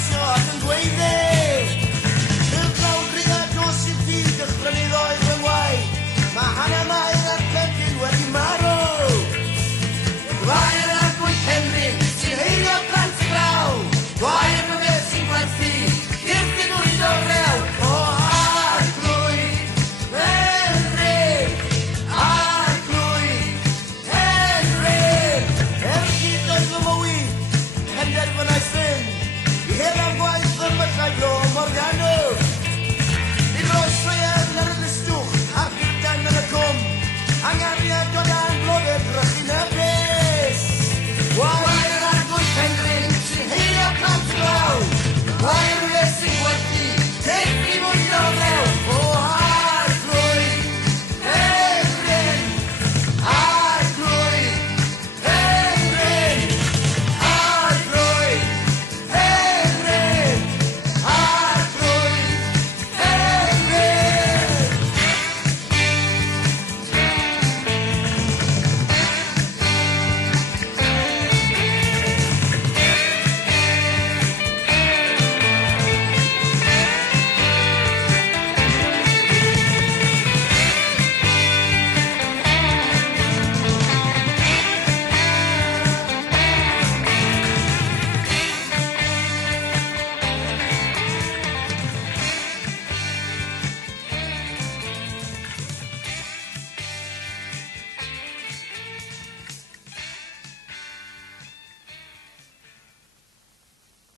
rasio ac yn dweud y glawn rydda dos i'r dydd dychbrynu ddoedd yn waith. Mae hanner mair a'r Penrhyn wedi marw. Gwair Arglwydd Penrhyn sy'n heirio plant graw. Gwair rhywbeth sy'n gwerthu i'r ddigwyd o rew. O Arglwydd Penrhyn, Arglwydd Penrhyn. Hyd oedd fy mywyd, penderfynau ffyn. I heb am gwaith fy myllai glo Morgan